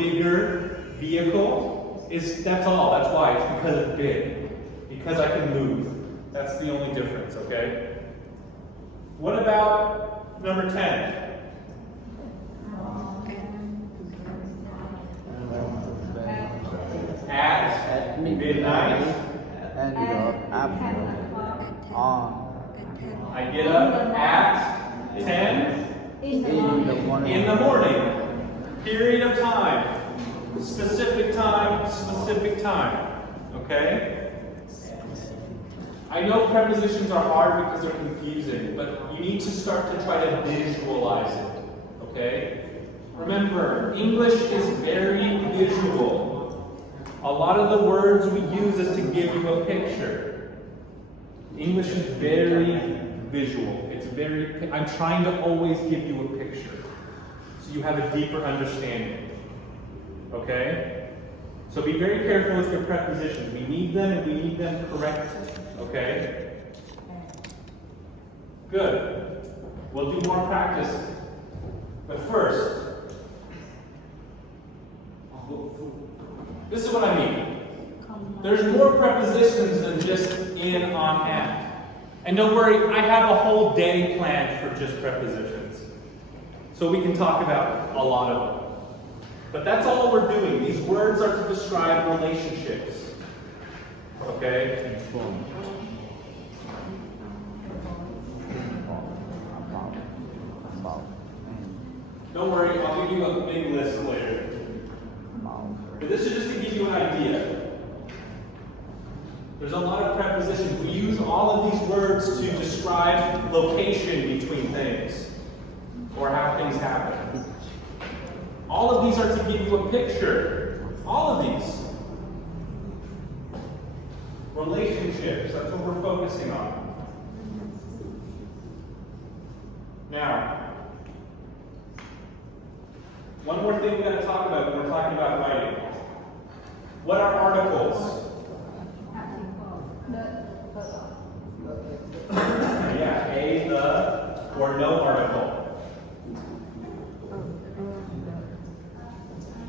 bigger vehicle, that's all. That's why. It's because it's big. Because I can move. That's the only difference, okay? What about number 10? At midnight. And I get up at 10 in the morning. in the morning. Period of time. Specific time, specific time. Okay? I know prepositions are hard because they're confusing, but you need to start to try to visualize it. Okay? Remember, English is very visual. A lot of the words we use is to give you a picture. English is very visual. I'm trying to always give you a picture so you have a deeper understanding. Okay? So be very careful with your prepositions. We need them and we need them correctly. Okay? Good. We'll do more practice. But first, this is what I mean. There's more prepositions than just in, on, at. And don't worry, I have a whole day planned for just prepositions. So we can talk about a lot of them. But that's all we're doing. These words are to describe relationships. Okay? Don't worry, I'll give you a big list later. But this is just to give you an idea. There's a lot of prepositions. We use all of these words to describe location between things or how things happen. All of these are to give you a picture. All of these. Relationships, that's what we're focusing on. Now, one more thing we got to talk about when we're talking about writing. What are articles? Yeah, a, the, or no article.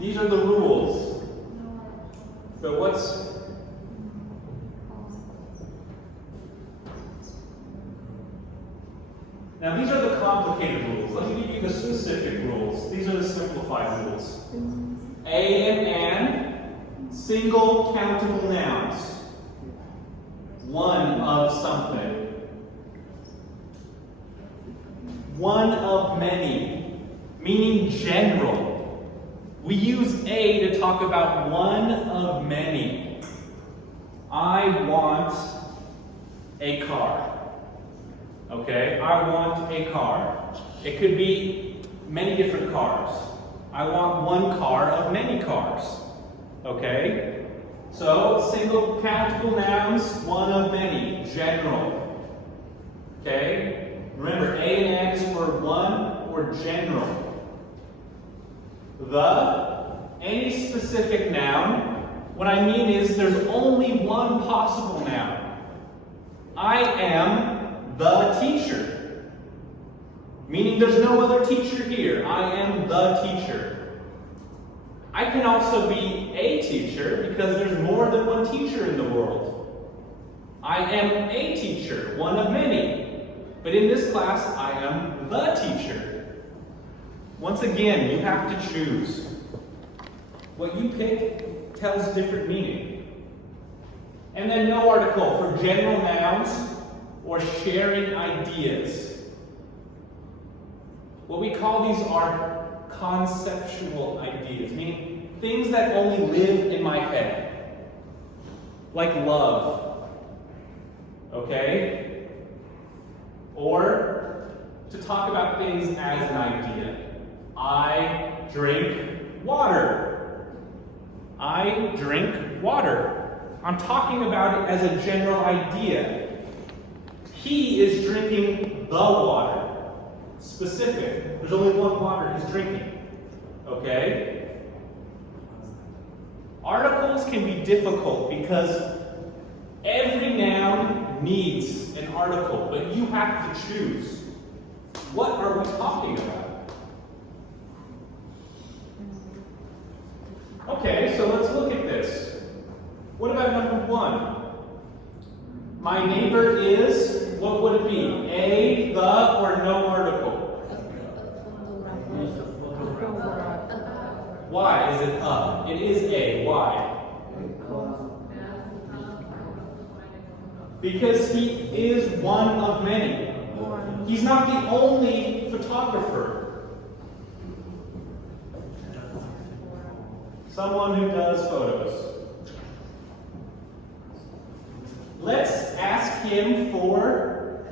These are the rules. But what's... Now these are the complicated rules. Let me give you the specific rules. These are the simplified rules. A and an, single countable nouns. One of something. One of many, meaning general. We use a to talk about one of many. I want a car. Okay, I want a car. It could be many different cars. I want one car of many cars. Okay? So, single countable nouns, one of many, general. Okay? Remember, A and N is for one or general. The, any specific noun, what I mean is there's only one possible noun. I am the teacher. Meaning there's no other teacher here. I am the teacher. I can also be a teacher because there's more than one teacher in the world. I am a teacher, one of many. But in this class, I am the teacher. Once again, you have to choose. What you pick tells different meaning. And then no article for general nouns or sharing ideas. What we call these are conceptual ideas, meaning things that only live in my head. Like love. Okay? Or to talk about things as an idea. I drink water. I drink water. I'm talking about it as a general idea. He is drinking the water. Specific. There's only one water he's drinking. Okay? Articles can be difficult because every noun needs an article, but you have to choose. What are we talking about? Okay, so let's look at this. What about number 1? My neighbor is, what would it be? A, the, or no article? Why is it a? It is a. Why? Because he is one of many. He's not the only photographer. Someone who does photos. Let's ask him for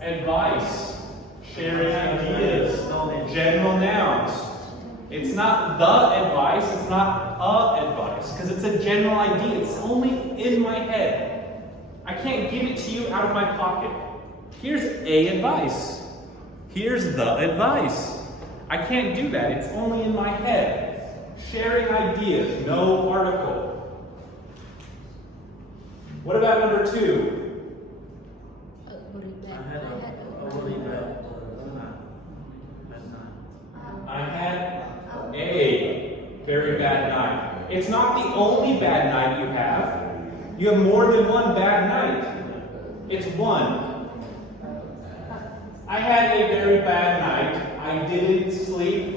advice, sharing ideas, general nouns. It's not the advice, it's not a advice, because it's a general idea. It's only in my head. I can't give it to you out of my pocket. Here's a advice. Here's the advice. I can't do that. It's only in my head. Sharing ideas, no article. What about number 2? I had a very bad night. It's not the only bad night you have. You have more than one bad night. It's one. I had a very bad night. I didn't sleep.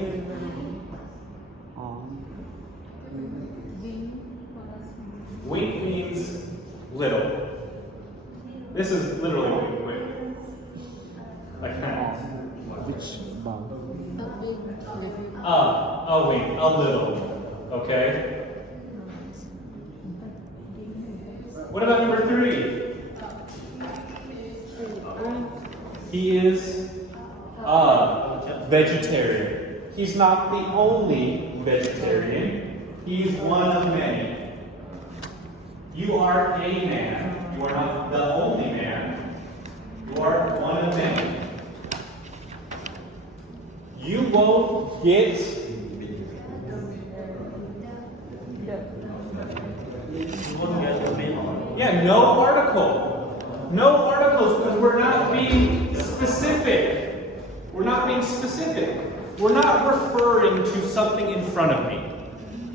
Wink means little. This is literally wink, wink. Like that. Which bomb? A wink, a little. Okay? What about number 3? He is a vegetarian. He's not the only vegetarian. He's one of many. You are a man. You are not the only man. You are one of many. You won't get no article. No articles, because we're not being specific. We're not being specific. We're not referring to something in front of me.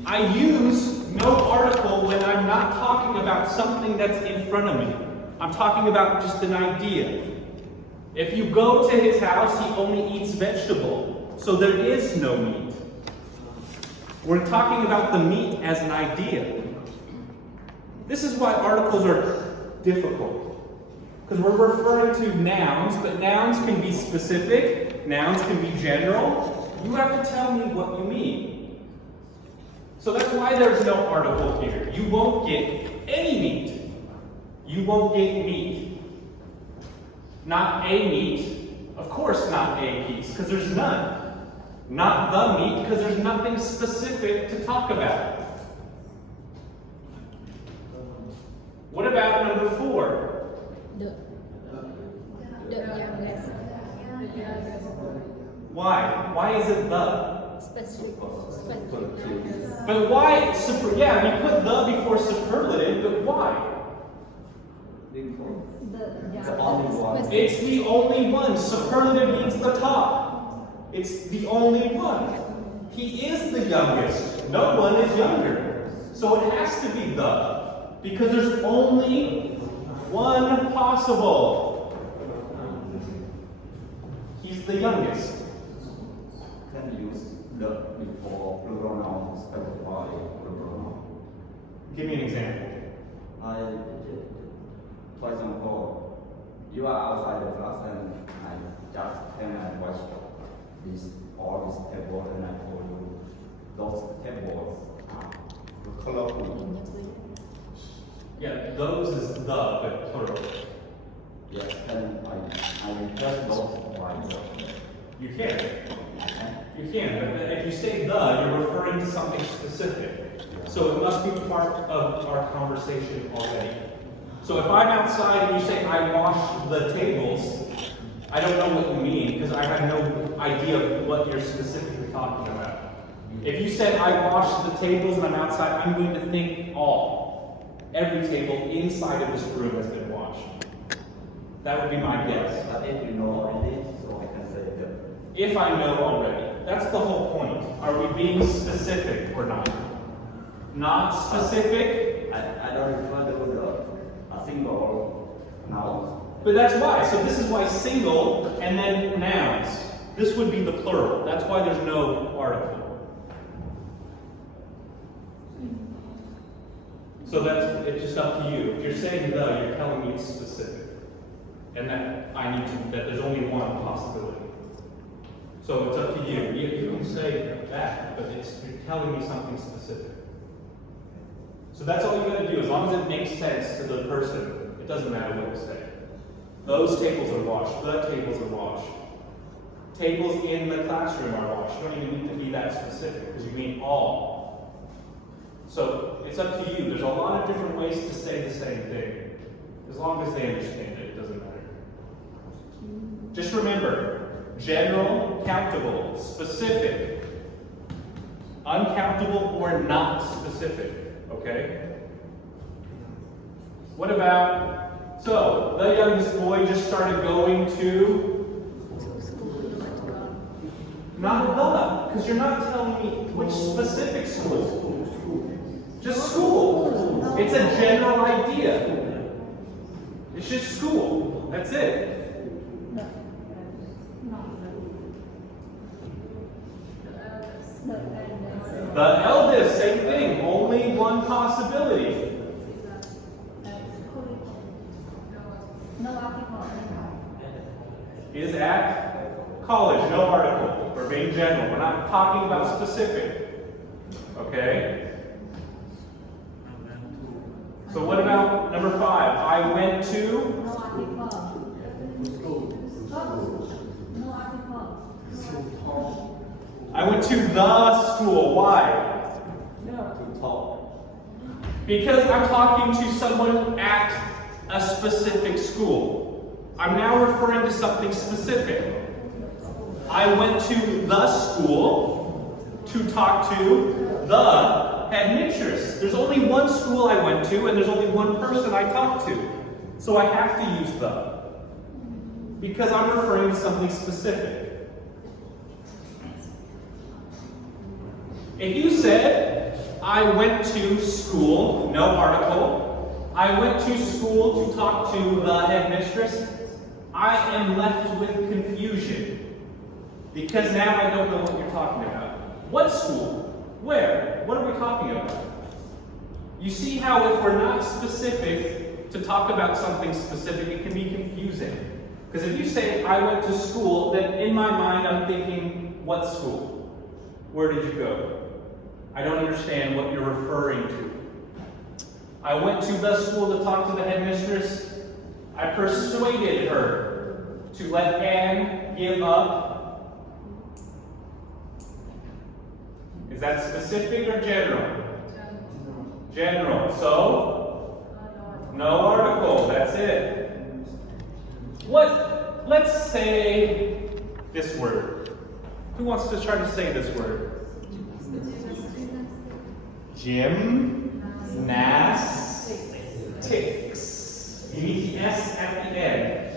I use no article when I'm not talking about something that's in front of me. I'm talking about just an idea. If you go to his house, he only eats vegetable, so there is no meat. We're talking about the meat as an idea. This is why articles are difficult, because we're referring to nouns, but nouns can be specific, nouns can be general. You have to tell me what you mean. So that's why there's no article here. You won't get any meat. You won't get meat. Not a meat. Of course not a piece, because there's none. Not the meat, because there's nothing specific to talk about. What about number 4? Why? Why is it the? But why? Yeah, we put the before superlative, but why? It's the only one. Superlative means the top. It's the only one. He is the youngest. No one is younger. So it has to be the, because there's only one possible. He's the youngest. Can you use the before plural noun to specify plural noun? Give me an example. For example, you are outside the class and I just came and watched all this table and I told you those tables are colorful. Yeah, those is the, but plural. Yes, and I replace those by the. You can. You can, but if you say the, you're referring to something specific. So it must be part of our conversation already. So if I'm outside and you say, I wash the tables, I don't know what you mean, because I have no idea what you're specifically talking about. If you said, I wash the tables and I'm outside, I'm going to think every table inside of this room has been washed. That would be my guess. But if you know already, so I can say if I know already. That's the whole point. Are we being specific or not? Not specific? I don't refer to a single noun. But that's why. So this is why single and then nouns. This would be the plural. That's why there's no article. So it's just up to you. If you're saying the, you're telling me it's specific. And that that there's only one possibility. So it's up to you. You can say that, but you're telling me something specific. So that's all you got to do. As long as it makes sense to the person, it doesn't matter what you say. Those tables are washed. The tables are washed. Tables in the classroom are washed. You don't even need to be that specific because you mean all. So it's up to you. There's a lot of different ways to say the same thing. As long as they understand it, it doesn't matter. Just remember, general, countable, specific, uncountable, or not specific. Okay? What about, so the youngest boy just started going to, not the, because you're not telling me which specific school. Just school. It's a general idea. It's just school. That's it. The eldest, same thing. Only one possibility. Is at college. No article. We're being general. We're not talking about specific. Okay? So what about number 5? I went to I went to the school. Why? Because I'm talking to someone at a specific school. I'm now referring to something specific. I went to the school to talk to the headmistress. There's only one school I went to, and there's only one person I talked to. So I have to use the. Because I'm referring to something specific. If you said, I went to school, no article, I went to school to talk to the headmistress, I am left with confusion. Because now I don't know what you're talking about. What school? Where? What are we talking about? You see how if we're not specific to talk about something specific, it can be confusing. Because if you say, I went to school, then in my mind I'm thinking, what school? Where did you go? I don't understand what you're referring to. I went to the school to talk to the headmistress. I persuaded her to let Anne give up. Is that specific or general? General. So? No article. That's it. What? Let's say this word. Who wants to try to say this word? Gymnastics. You need the S at the end.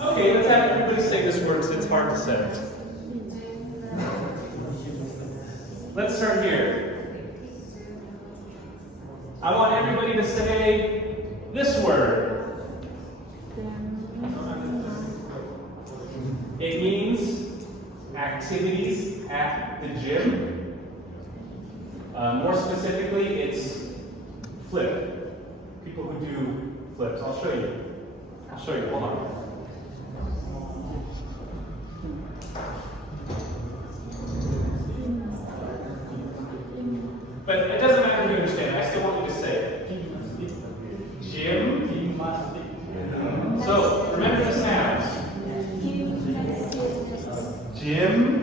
Okay, let's have everybody say this word because it's hard to say. Let's start here. I want everybody to say this word. It means activities at the gym. More specifically, it's flip. People who do flips. I'll show you. Hold on. But it doesn't matter if you understand. I still want you to say it. Gym. So remember the sounds. Gym.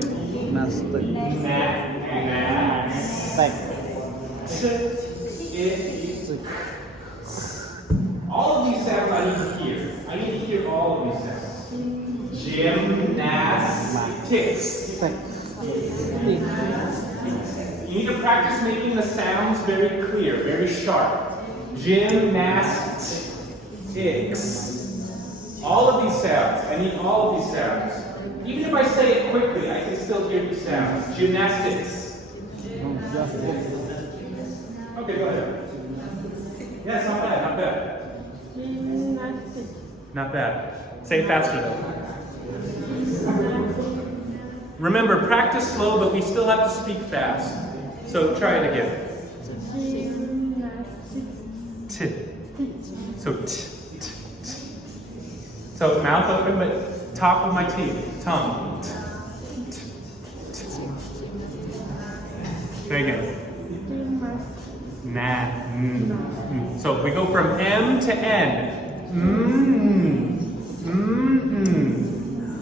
All of these sounds I need to hear. I need to hear all of these sounds. Gymnastics. You need to practice making the sounds very clear, very sharp. Gymnastics. All of these sounds. I need all of these sounds. Even if I say it quickly, I can still hear the sounds. Gymnastics. Okay, go ahead. Yeah, it's not bad, not bad. Not bad. Say it faster though. Remember, practice slow, but we still have to speak fast. So try it again. T. So t, t, t. So mouth open, but top of my teeth, tongue. T, t, t. Try again. Nah. So we go from M to N.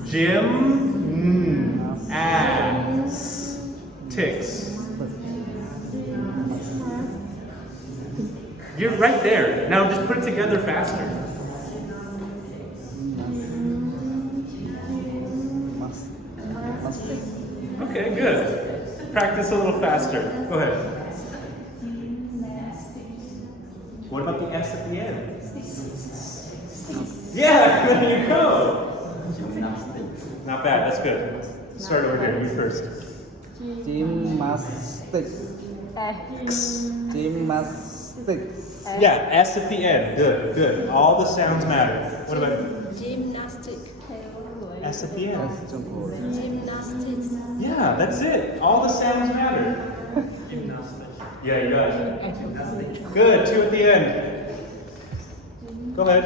Gymnastics. You're right there. Now just put it together faster. Okay, good. Practice a little faster. Go ahead. What about the S at the end? Yeah, there you go. Not bad, that's good. Start over here, you first. Gymnastics. Yeah, S at the end. Good, good. All the sounds matter. What about Gymnastics. S at the end? Gymnastics. Yeah, that's it. All the sounds matter. Yeah, you got it. Good, 2 at the end. Go ahead.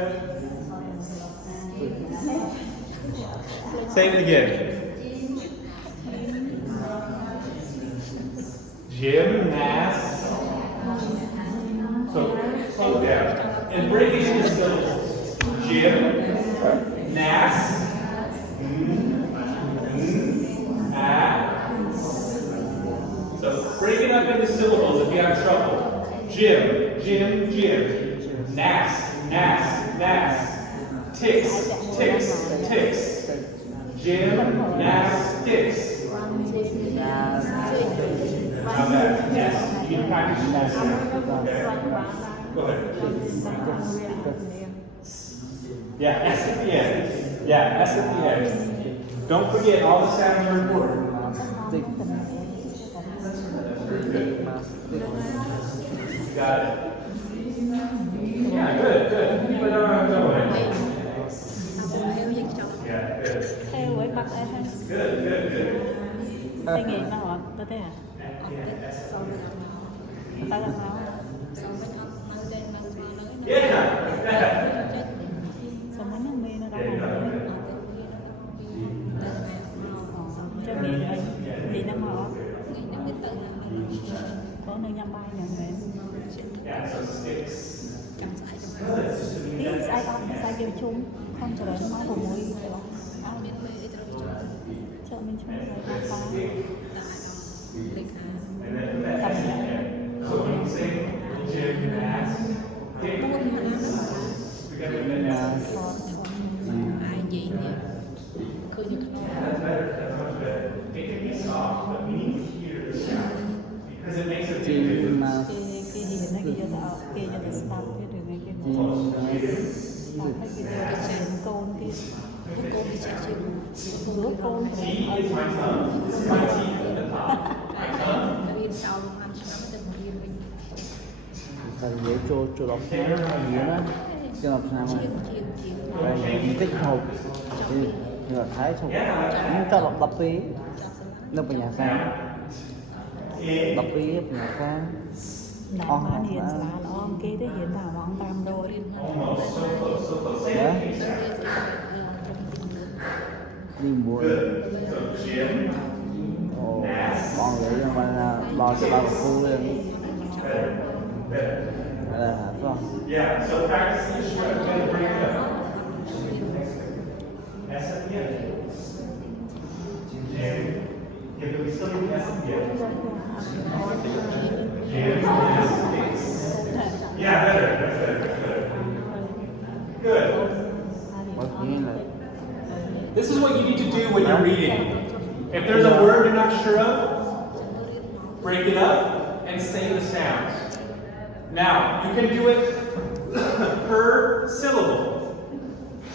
Say it again. Gymnastics. So slow down and break it into syllables. Gymnastics. So break it up into syllables if you have trouble. Gym. Nas. Ticks. Gymnastics. Not bad. Yes. You can practice that. Okay. Go ahead. Yeah, S at the end. Yeah, S at the end. Don't forget, all the sounds are important. Good. Got it. Yeah, good. Keep it on going. Yeah, good. Theo với mặt em ha. Good. Tay nghề nào ạ? Tôi thế à? Tay làm nào? Yeah. Xong mấy nó mê nó đâu mà cho nghề này thì nó ngọt. Có nơi nhâm bay nhận vậy. Biết ai không? Sai kêu chung không trở lại máu của mũi phải không? Cho mình chung rồi ra phá. Tập ai gì nhỉ? Khơi như thế kia gì nó kia cho tao stop cái đường này kia một stop cái video để xem con kia con đi chạy chịu rửa con rồi yên sau luôn anh sẽ nói tên một yên mình Tại vì cho đọc sáng gì đó cho đọc sáng mà tại vì tích hộp như là thái xong nhưng cho đọc phí nó bên nhà sang đọc phí nhà sang ដាក់បានរៀនសាលាល្អគេទេរៀនតែម៉ោង500 đi mua ồ bọn vậy nhưng mà lo cho ba của cô lên là không Yeah, so practice the shred. Again, bring it up. S at the end. Yeah, but we still need S at the end. Gymnastics. Yeah, better. Good. mọi chuyện là This is what you need to do when you're reading. If there's a word you're not sure of, break it up and say the sounds. Now, you can do it per syllable.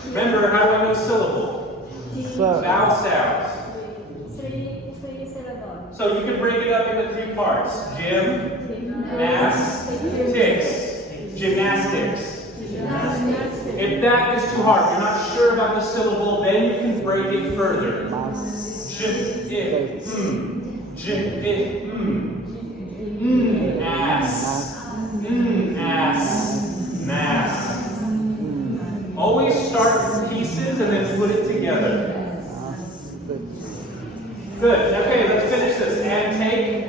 Remember, how do I know syllable? Sir. Vowel sounds. Three syllables. So you can break it up into 3 parts. Gymnastics. Gymnastics. If that is too hard, you're not sure about the syllable, then you can break it further. Mass. Always start with pieces and then put it together. Good. Okay, let's finish this. And take.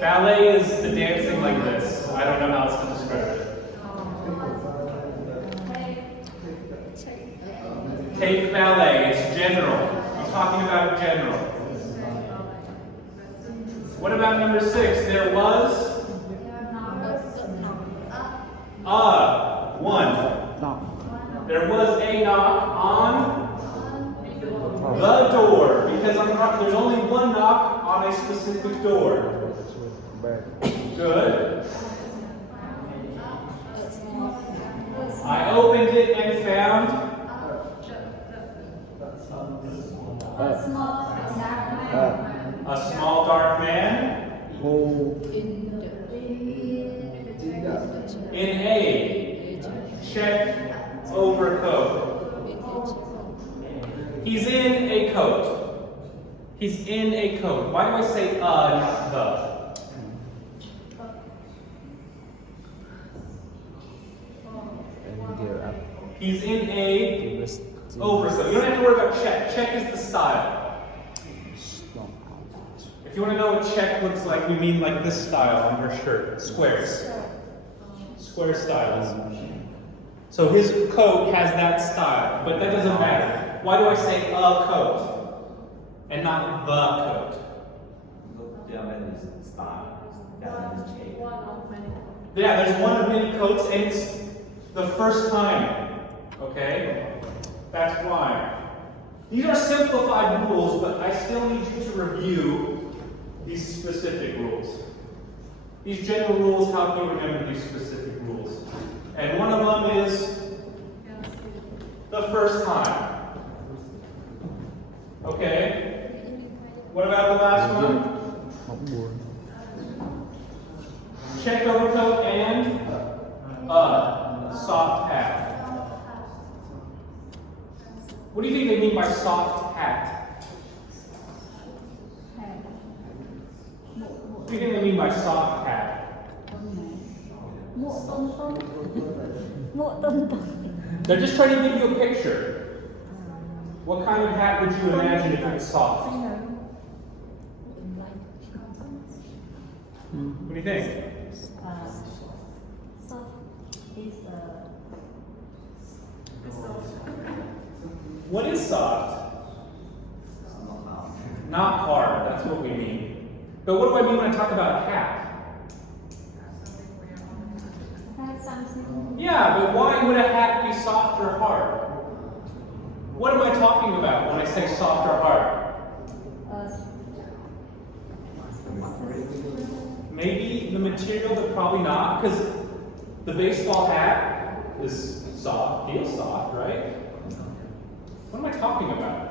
Ballet is the dancing like this. I don't know how else to describe it. Take ballet. It's general. I'm talking about general. What about number 6? There was one. There was a knock on the door because there's only one knock on a specific door. Good. I opened it and found a small dark man in a check overcoat. He's in a coat. He's in a coat. Why do I say not the? He's in a overcoat. You don't have to worry about check. Check is the style. If you want to know what check looks like, we mean like this style on her shirt. Squares. Square styles. So his coat has that style, but that doesn't matter. Why do I say a coat and not the coat? Yeah, there's one of many coats, and it's the first time. Okay? That's why. These are simplified rules, but I still need you to review these specific rules. These general rules help you remember these specific rules. And one of them is the first time. Okay? What about the last one? Check overcoat and soft hat. What do you think they mean by soft hat? What do you think they mean by soft hat? They're just trying to give you a picture. What kind of hat would you imagine if it was soft? What do you think? What is soft? Not hard, that's what we mean. But what do I mean when I talk about a hat? Yeah, but why would a hat be soft or hard? What am I talking about when I say soft or hard? Maybe the material, but probably not, because the baseball hat is soft, feels soft, right? What am I talking about?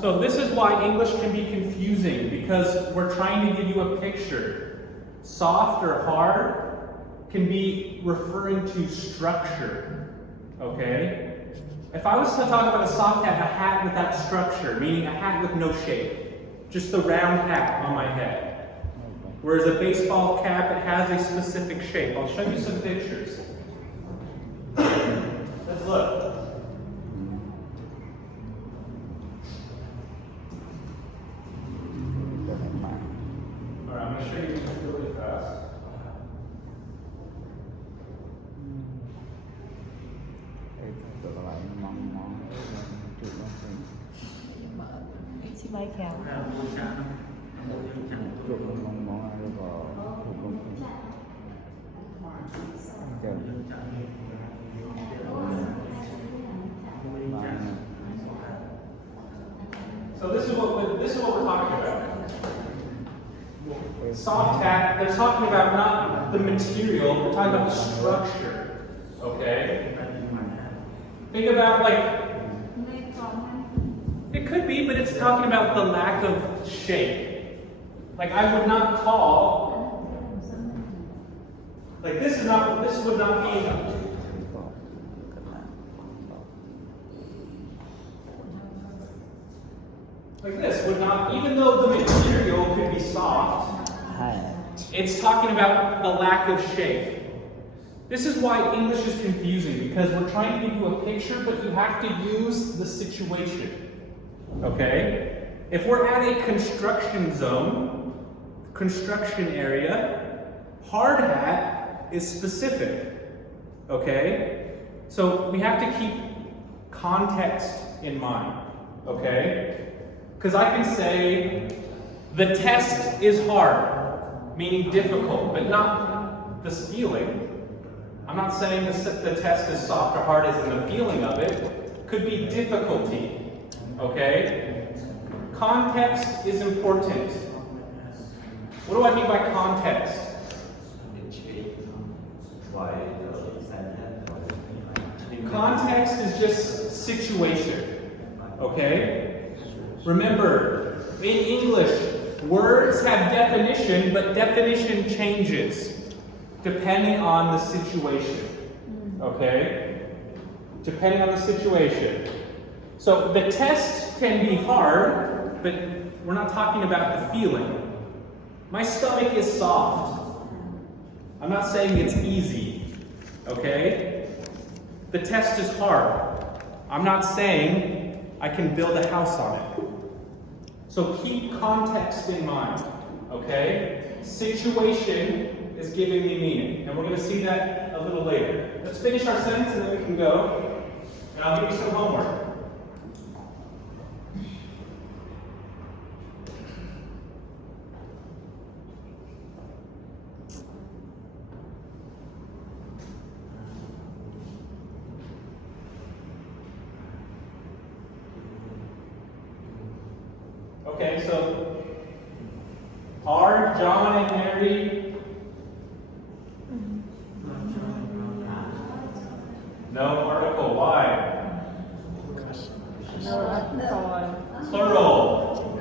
So this is why English can be confusing, because we're trying to give you a picture. Soft or hard can be referring to structure, okay? If I was to talk about a soft hat, a hat without structure, meaning a hat with no shape, just the round hat on my head. Whereas a baseball cap, it has a specific shape. I'll show you some pictures. Let's look. Alright, I'm going to show you really fast. Bài khéo. So this is what we're talking about. Soft hat, they're talking about not the material, they're talking about the structure. Okay? Think about it could be, but it's talking about the lack of shape. Like I would not call, like this would not be, like this would not, even though the material could be soft, it's talking about the lack of shape. This is why English is confusing, because we're trying to give you a picture, but you have to use the situation. Okay? If we're at a construction zone, construction area, hard hat is specific. Okay? So we have to keep context in mind. Okay? Because I can say the test is hard, meaning difficult, but not the feeling. I'm not saying the test is soft or hard as in the feeling of it. Could be difficulty. Okay? Context is important. What do I mean by context? Context is just situation. Okay? Remember, in English, words have definition, but definition changes depending on the situation. Okay? Depending on the situation. So the test can be hard, but we're not talking about the feeling. My stomach is soft. I'm not saying it's easy. Okay? The test is hard. I'm not saying I can build a house on it. So keep context in mind. Okay? Situation is giving me meaning. And we're going to see that a little later. Let's finish our sentence and then we can go. And I'll give you some homework. Okay, so are John and Mary? No article. Why? Plural.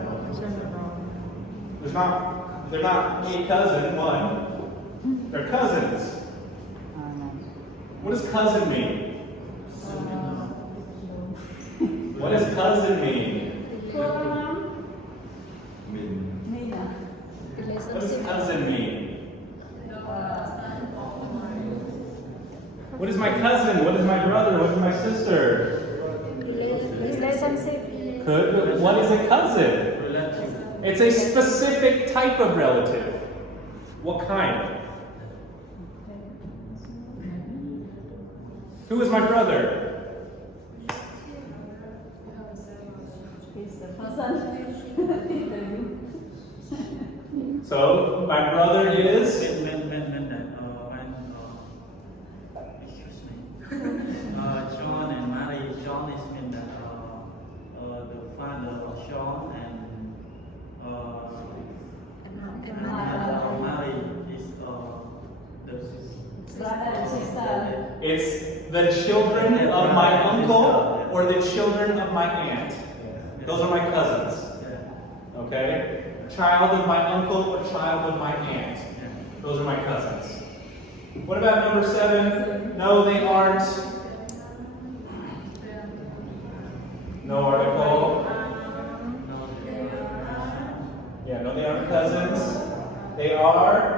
They're not a cousin, one. They're cousins. What does cousin mean? What does cousin mean? What does cousin mean? What is my cousin? What is my brother? What is my sister? Relationship. Good, but what is a cousin? It's a specific type of relative. What kind? Who is my brother? He's the person. So, my brother is? John and Mary. John is mean the father of John, and Mary is the Brother and sister. It's the children of my uncle or the children of my aunt. Those are my cousins. Okay? Child of my uncle or child of my aunt. Those are my cousins. What about number 7? No, they aren't. No article. Yeah, no, they aren't cousins. They are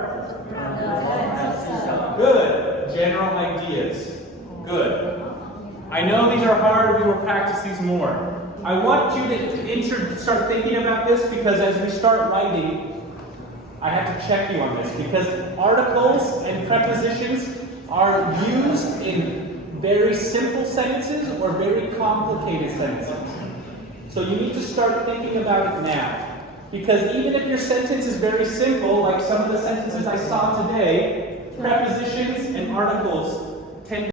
good. General ideas. Good. I know these are hard. We will practice these more. I want you to start thinking about this, because as we start writing, I have to check you on this, because articles and prepositions are used in very simple sentences or very complicated sentences. So you need to start thinking about it now. Because even if your sentence is very simple, like some of the sentences I saw today, prepositions and articles